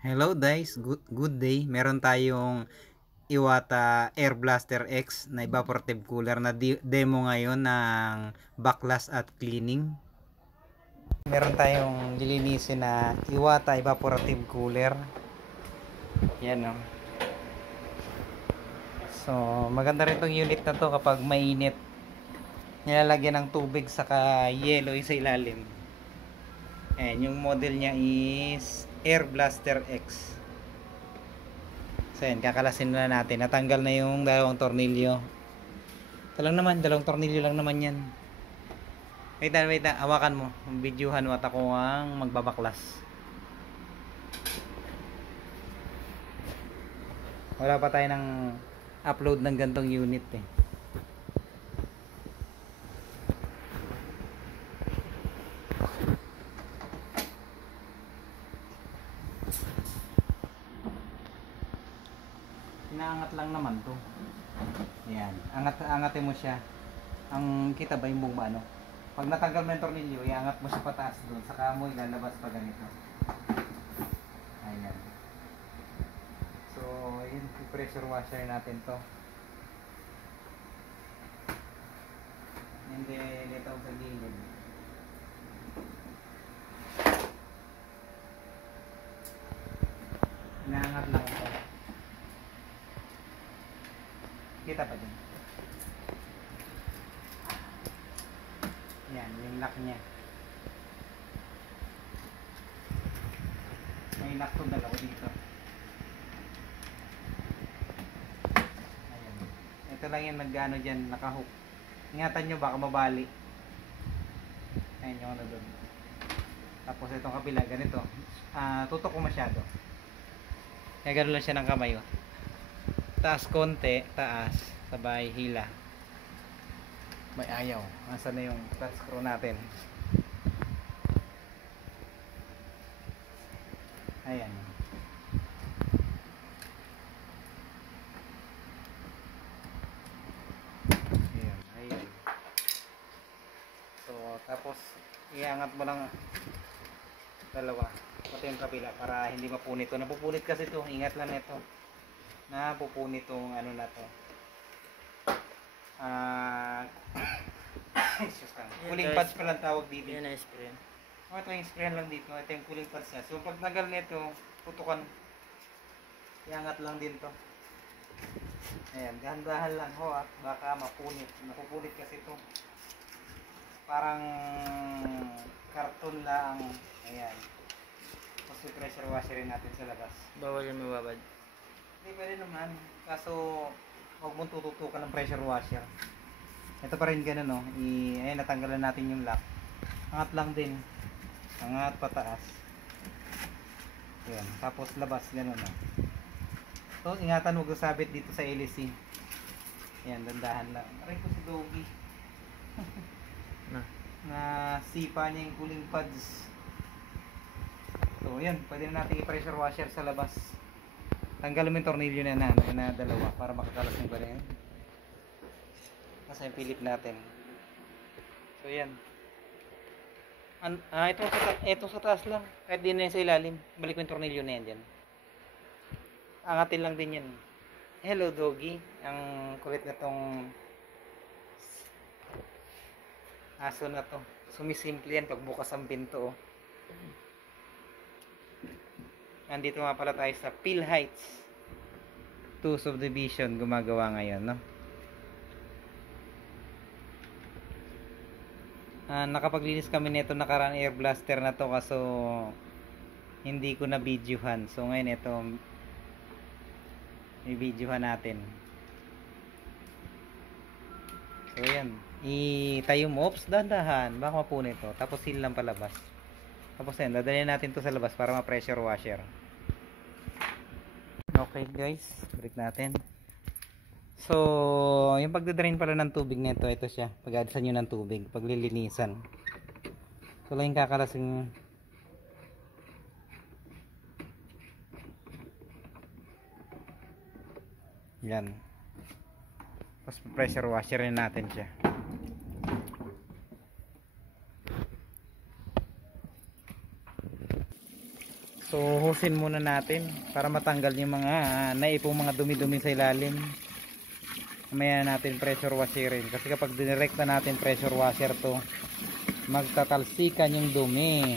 Hello guys, good day. Meron tayong Iwata Air Blaster X na evaporative cooler na demo ngayon ng backlash at cleaning. Meron tayong lilinisin na Iwata evaporative cooler. Yan o. So, maganda rin tong unit na to kapag mainit. Nilalagyan ng tubig saka yelo sa ilalim. Ayan, yung model niya is Air Blaster X. So yan, kakalasin na natin. Natanggal na yung dalawang tornilyo. Ito lang naman, dalawang tornilyo lang naman yan. Wait na, hawakan mo. Videohan mo at ako ang magbabaklas. Wala pa tayo ng upload ng gantong unit eh. Inaangat lang naman to. Ayan, angatin mo siya. Ang kita ba yung buong ano? Pag natanggal mo yung tornilyo, iangat mo siya pataas doon. Saka mo ilalabas pa ganito. Ayan. So, yun, i-pressure washer natin to. Hindi nito sa gilid. Inaangat lang ito. Kita pa din. Yan, yung lock niya. May lock to dalawa dito. Ayan. Ito lang yung nag-ano dyan, nakahook. Ingatan nyo baka mabali. Ayan yung ano doon. Tapos itong kabila, ganito. Tutok ko masyado. Kaya gano'n lang siya ng kamay. Oh. Taas konti, taas, sabay hila. May ayaw. Asan na yung flat screw natin? Ayan. Ayan. So, tapos iangat mo lang dalawa. Pati yung kabila para hindi mapunit ito. Napupunit kasi ito. Ingat lang ito. Napupunit itong ano na to. Cooling pads pa lang tawag dito. Yan na spray. Ito yung sprayan lang dito. Ito yung cooling pads niya. So pag nagal nito, putukan. Iangat lang din to. Ayan, dahan-dahan lang ho at baka mapunit. Napupunit kasi ito. Parang karton lang. Ayan. Tapos i-pressure washerin natin sa labas. Bawal yung mababad. Hindi pwede naman. Kaso huwag mong tututukan ng pressure washer. Ito pa rin ganun, no? Ayan, natanggalan natin yung lock. Angat lang din. Angat pataas. Ayan. Tapos labas, ganun, no? So, ingatan huwag sabit dito sa LC. Ayan, dandahan lang. Aray ko si Doggy. Na sipa niya yung cooling pads. So, ayan. Pwede na natin i-pressure washer sa labas. Tanggalin mo yung tornilyo na dalawa para makakalas yung ganyan. Nasa yung pilip natin. So yan. Ito sa taas lang. Kahit din na yan sa ilalim. Balik mo yung tornilyo na yan dyan. Angatin lang din yan. Hello doggy. Ang kulit na tong aso na to. Sumisimple yan pag bukas ang pinto. Oh. Nandito nga pala tayo sa Phil Heights 2 subdivision gumagawa ngayon, no? Nakapaglinis kami nito nakaraan air blaster na to kaso hindi ko na videohan. So ngayon ito i-videohan natin. So yan, itayo mo, oops, dahan-dahan baka mapunit to. Tapos seal lang palabas. Tapos yan, dadalhin natin to sa labas para ma-pressure washer. Okay guys, break natin. So, yung pagdadrain pala ng tubig nito, ito siya. Pag-adisan nyo ng tubig, paglilinisan. So, lang yung kakalasin. Yan. Tapos pressure washer rin natin siya. So huhusin muna natin para matanggal yung mga naipong mga dumi-dumi sa ilalim. Mamaya natin pressure washerin kasi kapag dinirekta natin pressure washer to, magtatalsikan yung dumi.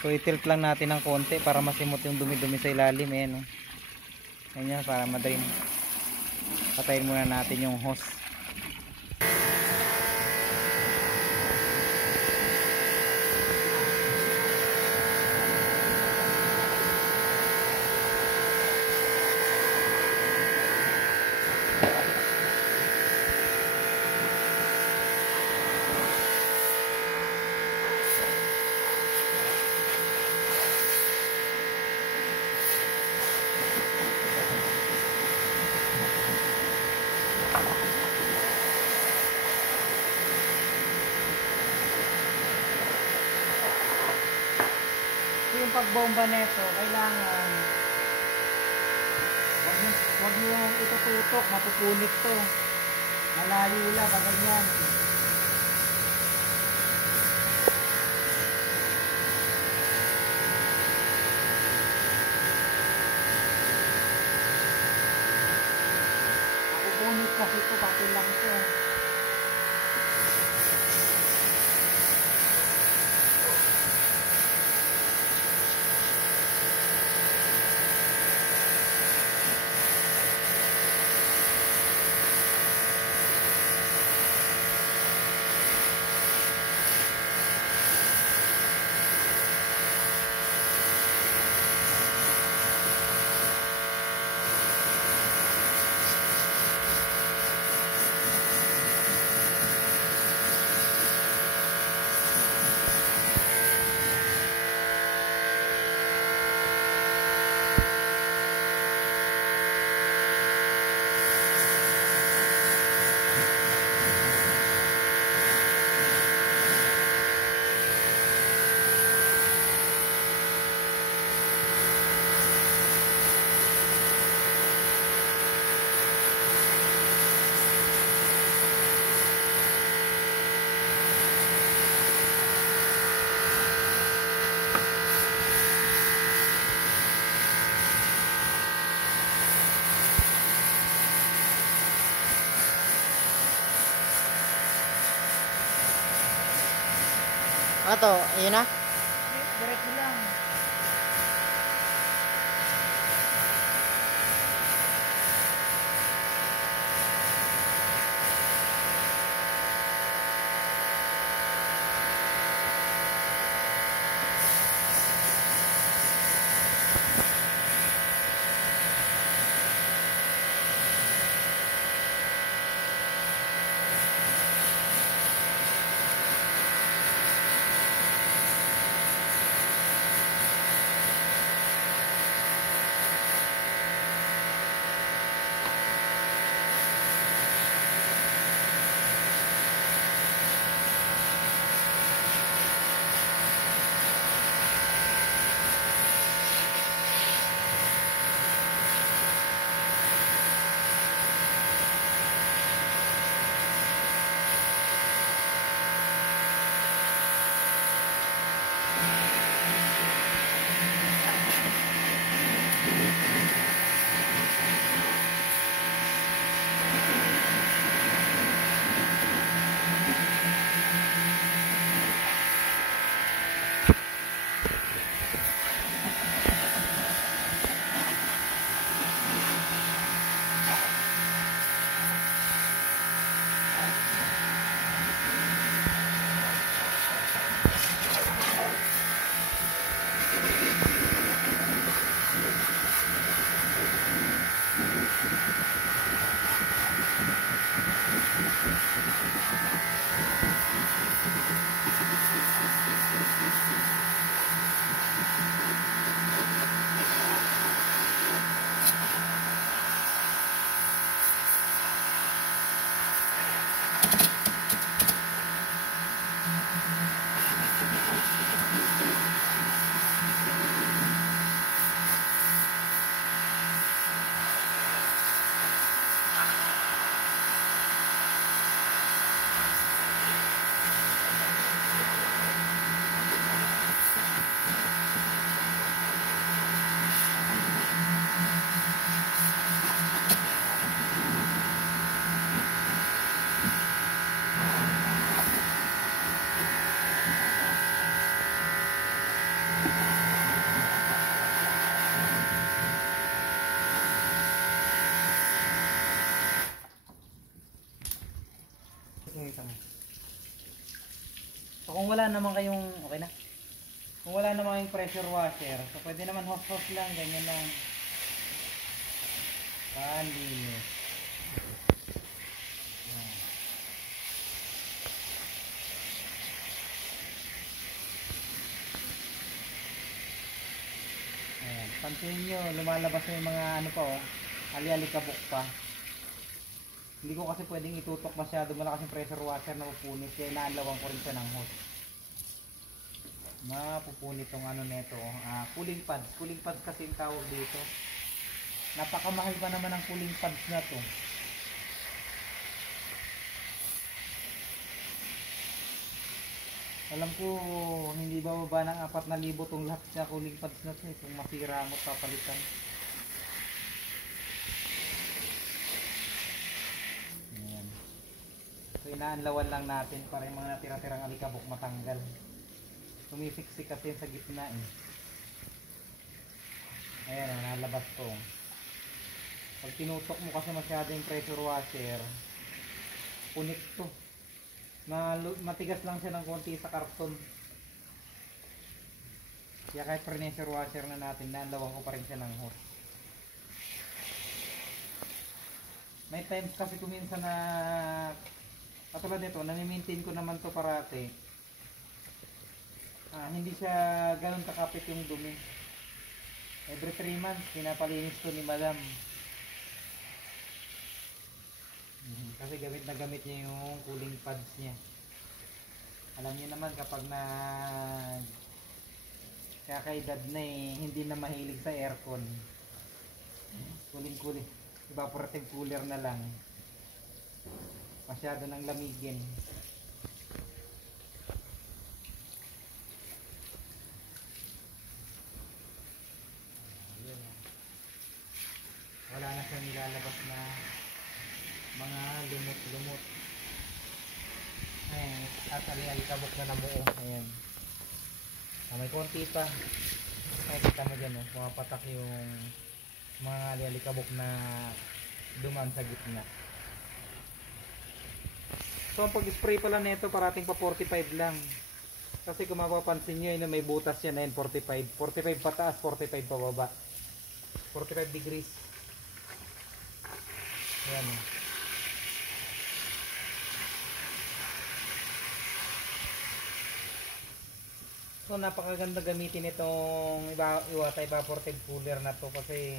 So itilt lang natin ng konti para masimot yung dumi-dumi sa ilalim eh, no? Ganyan para ma-drain. Patayin muna natin yung hose. Yung pagbomba nito, kailangan wag nyo itututok, mapupunit to. Malayo lang, ganyan. Mapupunit kasi ito, papel lang ito. Ato, ayun na. Diretso lang. So kung wala naman kayong, okay na. Kung wala naman kayong pressure washer, so pwede naman hose-hose lang, ganyan lang. Panlinis. Ayan, pansinin nyo, lumalabas na yung mga ano pa oh, ali-alikabok pa. Hindi ko kasi pwedeng itutok masyado malakas yung pressure washer na pupunit, kaya inaalawan ko rin siya ng hose. Mapupunit tong ano neto, cooling pads. Cooling pads kasi yung tawag dito. Napakamahal pa naman ang cooling pads na to. Alam ko hindi bababa ng 4,000 tong lahat sa cooling pads na to. Kung masira mo papalitan. Ayan. So inaanlawan lang natin para yung mga natira-tirang alikabok matanggal. Sumisiksik kasi sa gitna eh. Ayan o, nalabas to. Pag tinutok mo kasi masyado yung pressure washer, punit to. Matigas lang siya ng konti sa karton. Kaya kahit pressure washer na natin, nalawang ko pa rin siya ng hose. May times kasi kuminsan na katulad nito, nami-maintain ko naman to parate. Hindi siya ganun kakapit yung dumi. Every 3 months, pinapalinis to ni madam. Kasi gamit na gamit niya yung cooling pads niya. Alam niyo naman kapag na kakaedad na eh, hindi na mahilig sa aircon. Cooling evaporative cooler na lang. Masyado nang lamigin. Wala na siyang nilalabas na mga lumot-lumot. Ayan, at alikabok na namuo. Ayan. May konti pa. Ay, kita mo dyan, oh, pumapatak yung mga alikabok na duman sa gitna. So, ang pag-spray pala nito parating pa 45 lang. Kasi kung mapapansin nyo, yun, may butas yan na yun, 45. 45 pataas, 45 pababa. 45 degrees. Ayan. So napakaganda gamitin itong Iwata evaporative cooler na to kasi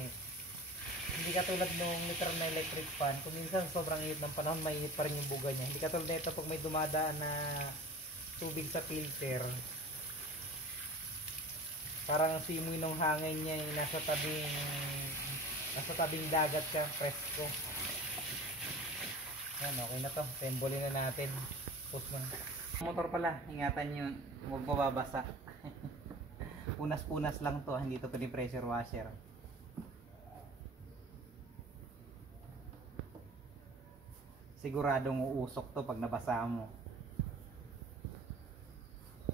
hindi katulad nung literal na electric fan. Kung minsan sobrang init ng panahon, mainit pa rin yung buga niya. Hindi katulad nito pag may dumadaan na tubig sa filter. Parang simoy ng hangin niya yung nasa tabing dagat siya, presko. Yan, okay na to. Tembolin na natin. Post mo na. Motor pala, ingatan nyo, huwag mababasa. Punas-punas lang to, hindi to pwede pressure washer. Siguradong uusok to pag nabasa mo.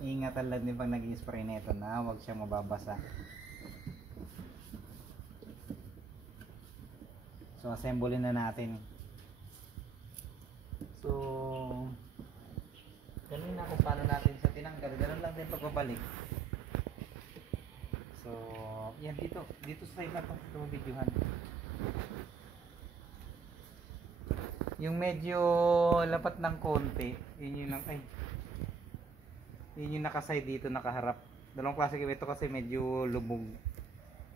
Ingatan lang din pag nag-spray nito na huwag siya mababasa. So assemblein na natin. So ganun na kung paano natin sa tinanggal. Ganun lang din pagbabalik. So yan, dito sa side na to, itong videohan. Yung medyo lapat ng konti, yun yung nakaside dito, nakaharap. Dalawang klase ito kasi medyo lubog.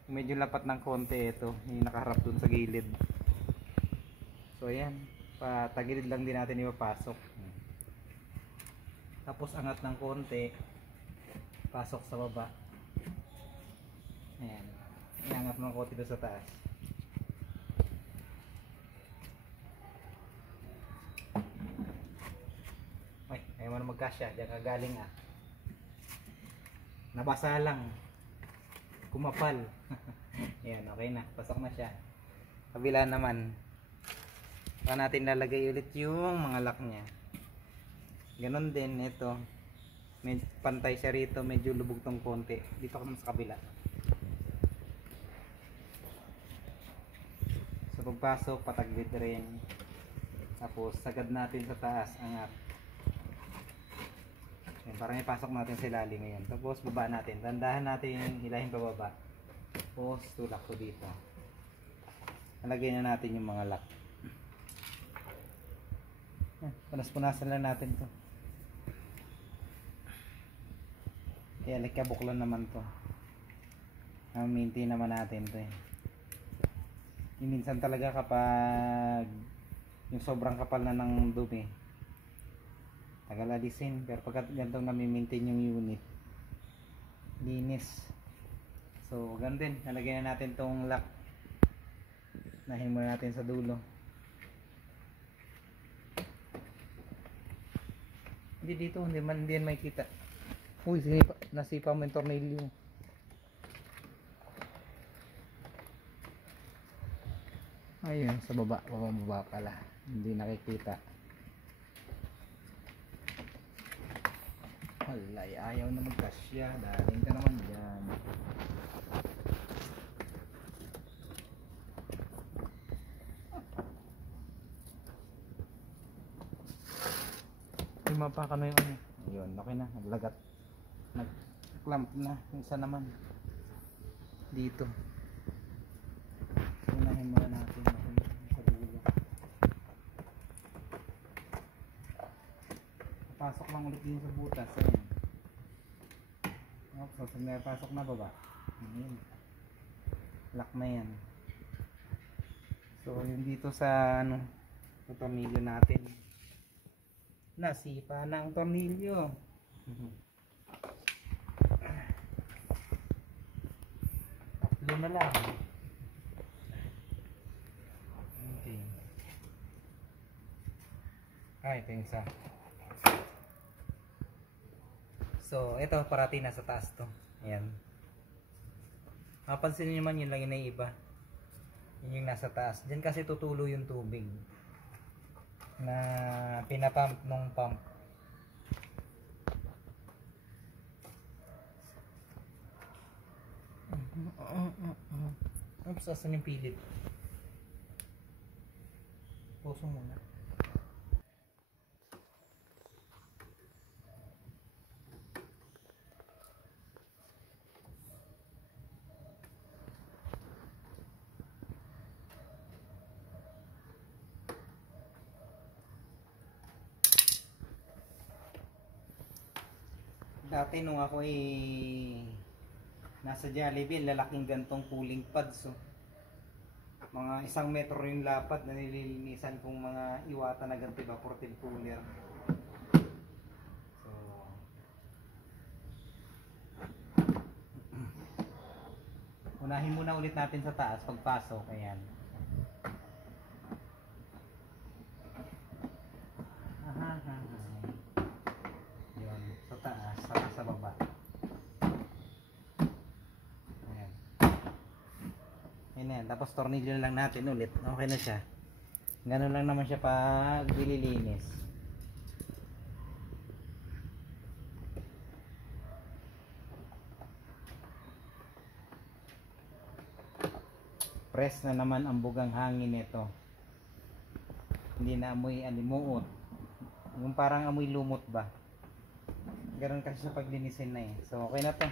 Medyo lapat ng konti ito, yung nakaharap dun sa gilid. So ayan, patagilid lang din natin ipapasok. Tapos angat ng konti, pasok sa baba. Ayan, iangat mo ng konti doon sa taas. Ay, ayaw mo na magkasya, diyan ka galing ah. Nabasa lang, kumapal. Ayan, okay na, pasok na siya. Kabila naman, saka natin lalagay ulit yung mga lock nya. Ganon din ito, may pantay siya rito, medyo lubog tong konti. Dito ka naman sa kabila. So pagpasok, pataglit rin. Tapos sagad natin sa taas, angat. Yan. para may pasok natin sa ilalim ngayon. Tapos baba natin. Tandahan natin hilahin pababa. Tapos tulak ko dito. Nalagay na natin yung mga lock. Punas-punasan lang natin to. Kaya likabuklan naman to. Maintain naman natin to eh. Minsan talaga kapag yung sobrang kapal na ng dumi, tagal alisin. Pero pagkat ganitong nami-maintain yung unit, linis. So ganun din, nalagyan na natin tong lock. Nahin muna natin sa dulo. Hindi dito, hindi yan makikita. Uy, nasipa mo yung tornilyo. Ayun, sa baba, baba pala. Hindi nakikita. Walay, ayaw na magkasya. Daling ka naman dyan. Mapa ka na yung ano. Ayun, okay na. Naglagat. Nag-clamp na. Yung isa naman. Dito. Unahin muna natin. Sa dulo. Pasok lang ulit din sa butas. Ayan. Oops, so pasok na baba. Ayan. Lock na yan. So, yung dito sa ano, sa tornilyo natin. Nasipa na ang tornilyo. Tatlo na lang. Okay. Ito yung isa. So, ito parati nasa taas to. Ayan. Mapansin nyo naman yun lang yung naiiba. Yun yung nasa taas. Diyan kasi tutulo yung tubig na pinapump nung pump. Oops, asan yung pilit? Puso muna. Dati nung ako nasa Jollibee, lalaking gantong cooling pads. So, mga 1 metro yung lapad na nililinisan kong mga iwata na ganito evaporative cooler. So, unahin muna ulit natin sa taas pagpasok. Ayan. Yun, sa taas, sa baba. Ayan. Ayan, tapos tornilyo lang natin ulit. Okay na siya. Ganun lang naman siya pag dililinis. Press na naman ang bugang hangin nito. Hindi na amoy alimuot. Yung parang amoy lumot ba. Ganun kasi sa paglinisin na eh. So okay na to.